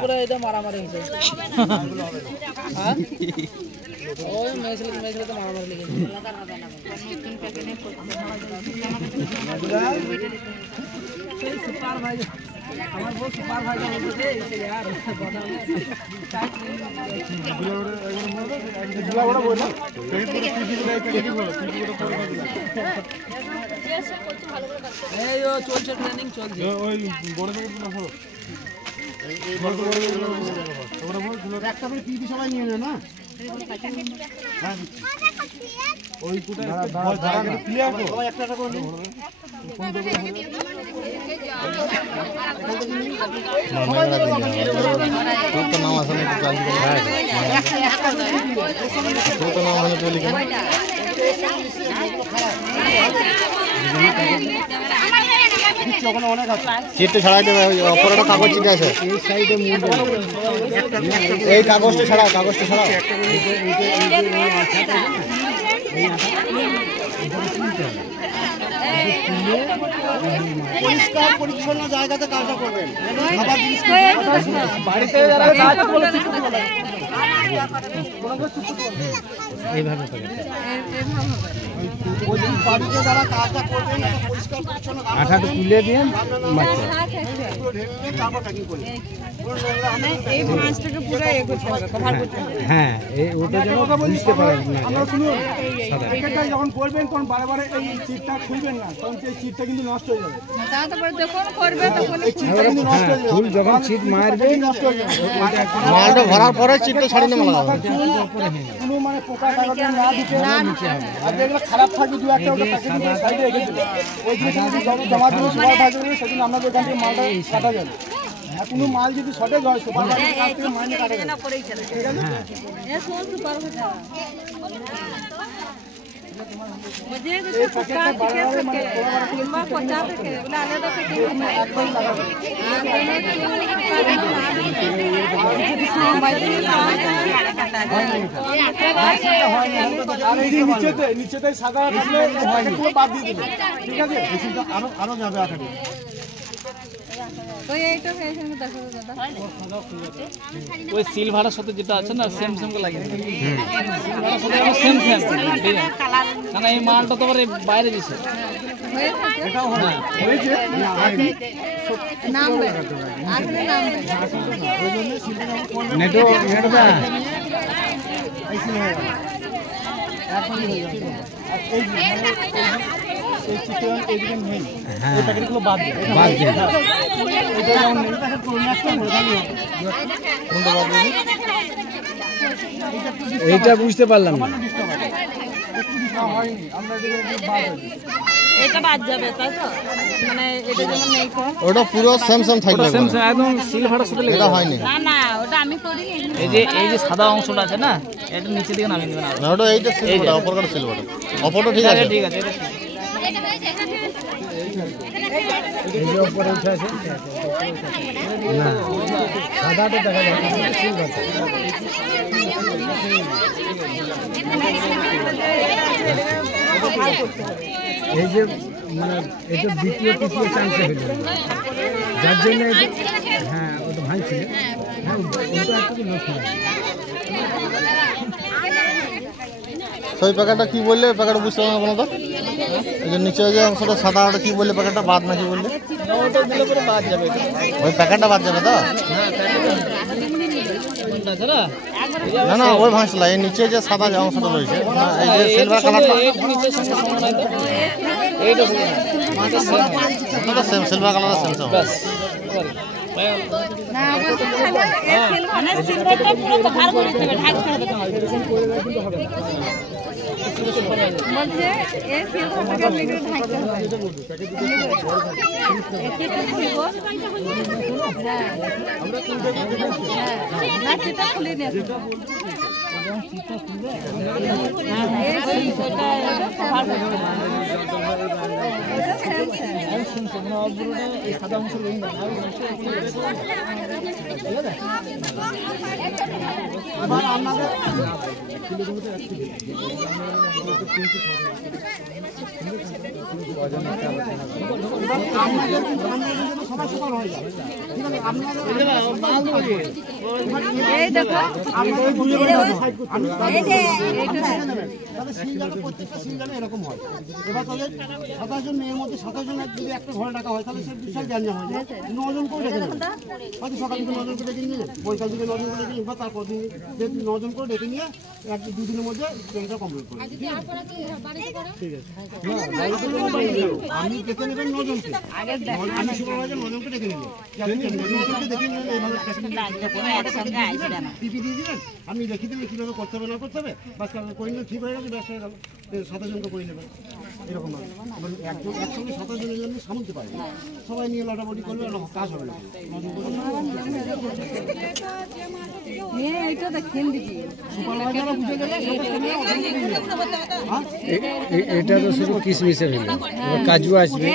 পুরো এটা মারামারি হয়েছে। ওই মেয়েছিল তো মারামারি লেগেছে। সুপার ভাই আমার বউ সুপার ভাই বলতে এসে यार এগুলা বড় বল না পেট পুরো পিপি গুলাই পেটে বড় পিপি গুলো পরে দিলা এই ও চলছে ট্রেনিং চলছে ওই বড় বড় গুলো হলো এই বড় বড় গুলো ওরা বড় একটা করে পিপি সবাই নিয়ে নেয় না হ্যাঁ ওই কুটা ক্লিয়ার করো সবাই একটা করে নিন তো নাম আসলে তো চালু করে তো নাম হলে তো লিখে চিটটা ছাড়াই দেবে অপর একটা কাগজ চিঠি আছে এই সাইডে এই কাগজটা ছাড়াও পরিষ্কার পরিচ্ছন্ন জায়গাতে কাজটা করবেন বাড়িতে যারা কাজ করছে এইভাবে বাড়িতে যারা কাজটা করবেন পরিষ্কার পরিচ্ছন্ন আঠাটা তুলে দিয়ে এই মাছটাকে পুরো এ করতে হবে কভার করতে হবে হ্যাঁ এই ওটা যেন বুঝতে পারেন না আমরা শুনুন এটা যখন করবেন তখন বারে এই চিটটা খুলবেন না তখন সেই চিটটা কিন্তু নষ্ট হয়ে যাবে তারপরে যখন করবে তখন এই চিটটা কিন্তু নষ্ট হয়ে যাবে ফুল যখন ছিট মারবে নষ্ট হয়ে যাবে মালটা ভরার পরে চিটটা ছাড়িয়ে নেওয়া লাগবে কোনো মানে পোকা কাগজ না দিতে আর যেগুলো খারাপ থাকবে দু একটা ওটা প্যাকেট দিয়ে সাইডে রেখে দিন ওই জিনিসটা যদি জমা দিয়ে সময় থাকবে সেদিন আমাদের এখান থেকে মালটা কাটা যাবে আর কোনো মাল যদি শর্টেজ হয় সুপার মার্কেটের কাছ থেকে মাইনে কাটা যাবে ঠিক আছে এ কোন সুপার কথা मुझे तो पता है कि किम्मा पता है कि बोला आने दो कि একদম লাগাবে আর এই নিচেতে সাদা থাকলে প্যাকেটগুলো বাদ দিয়ে দিবেন ঠিক আছে আরো যাবে আঠাটি ওই এইটা ফেশন में দেখো দাদা ওই সিলভারের সাথে যেটা আছে না সেম কে লাগিয়ে দিন সেম কারণ এই মালটা তো বাইরে দিছে হয়ে থাকে এটাও হবে হয়েছে না আগে নাম লে আসলে নাম লে ওই জন্য সিলভার করবেন নেটটা ऐसे नहीं होगा এখন হয়ে যাবে আর এই চিকেন এদিকে নেই এই প্যাকেটগুলো বাদ দিন এটা যেমন নেই প্যাকেট করুন একটা করে খালি কোনটা বাদ দিবি এইটা বুঝতে পারলাম না একটু ডিসকাউন্ট হয়নি আমরা এদিকে বাদ হয়েছে এটা বাদ যাবে তাই তো মানে এটা যেমন নেই তো ওটা পুরো সেম থাকবে সেম একদম সিলভারের সাথে এটা হয়নি না ওটা আমি করি এই যে সাদা অংশটা আছে না এটা নিচে দিকে নামিয়ে দিবেন না ওটা এইটা সিলভার অপর কাটা সিলভার অপরটা ঠিক আছে ঠিক আছে এই যে উপরে উঠে আছে না সাদাটা দেখা যাচ্ছে সিলভারটা এই যে মানে এটা দ্বিতীয় তৃতীয় চান্সে হইল যার জন্য হ্যাঁ ওটা ভাঙছিল হ্যাঁ ওটা একটু নষ্ট ওই প্যাকেটটা কি বললে প্যাকেট বুঝতে পারলাম না তো এই যে নিচে যে অংশটা সাদা ওটা কি বললে প্যাকেটটা বাদ না কি বললে ওটা দিলে পরে বাদ যাবে ওই প্যাকেটটা বাদ যাবে তো না না ওই ভাঙছিল এই নিচে যে সাদা যে অংশটা রয়েছে এই যে সিলভার কালারটা এইটা সেম সিলভার কালারের সেম সেম না আমার তো মানে সিলভারটা পুরো কভার করে দিতে হবে ঢাক করে দিতে হবে বলছে এই সিলভারটাকে মিডিল ঢাকতে হবে একই করে দিব হ্যাঁ আমরা খুলতে না সেটা খুলে নিয়ে আসবো এই ওটা কভার করতে হবে সাদা অংশ এবার আপনাদের সবাই সকাল হয়ে যায় ঠিক আছে আপনারা এই দেখো তাহলে সিল যাবে প্রত্যেকটা সিল যাবে এরকম হয় এবার তাদের 27 জন মেয়ের মধ্যে 27 জনের যদি একটা ঘরে ডাকা হয় তাহলে সে বিশাল গ্যাঞ্জাম হয়ে যায় 9 জন করে ডেকে নেবেন হয়তো সকাল থেকে 9 জন করে ডেকে নিলেন বৈকাল থেকে 9 জন করে ডেকে নিলেন তারপর দিন 9 জন করে ডেকে নিয়ে 1-2 দিনের মধ্যে ট্রেনটা কমপ্লিট করবেন ঠিক আছে আমি ডেকে নেবেন 9 জনকে আমি সুপারভাইজার 9 জনকে ডেকে নেবেন 9 জনকে ডেকে নিলেন এইভাবে টিপি দিয়ে দিলেন আপনি দেখিয়ে দেবেন কীভাবে করতে হবে না করতে হবে বাস করে নিলে ঠিক হয়ে গেছে ব্যবসা হয়ে গেল 27 জনকে করে নেবেন এরকমভাবে একজন একসঙ্গে 27 জনের জন্য সামলতে পারবে সবাই নিয়ে লটাবটি করলে কাজ হবে না এইটা দেখেন দিদি সুপারভাইজাররা বুঝে গেলে এটা তো শুধু কিসমিসের হলো, কাজু আসবে।